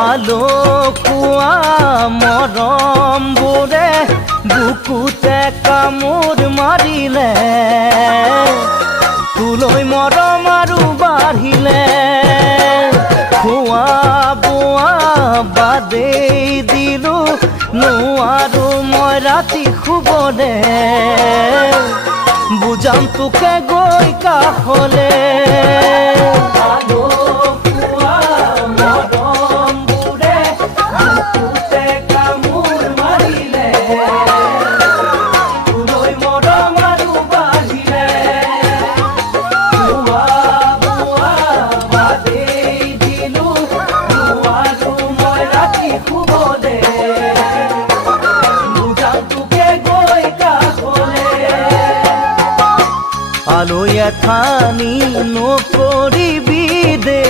আলকুৱা মৰমবোৰে বুকুতে কামোৰ মাৰিলে তোলৈ মৰম আৰু বাঢ়িলে খোৱা বোৱা বাদেই দিলো নোৱাৰো মই ৰাতি শুবলে বুজাম তোকে গৈ কাষলে আলোয় থানি নকৰিবি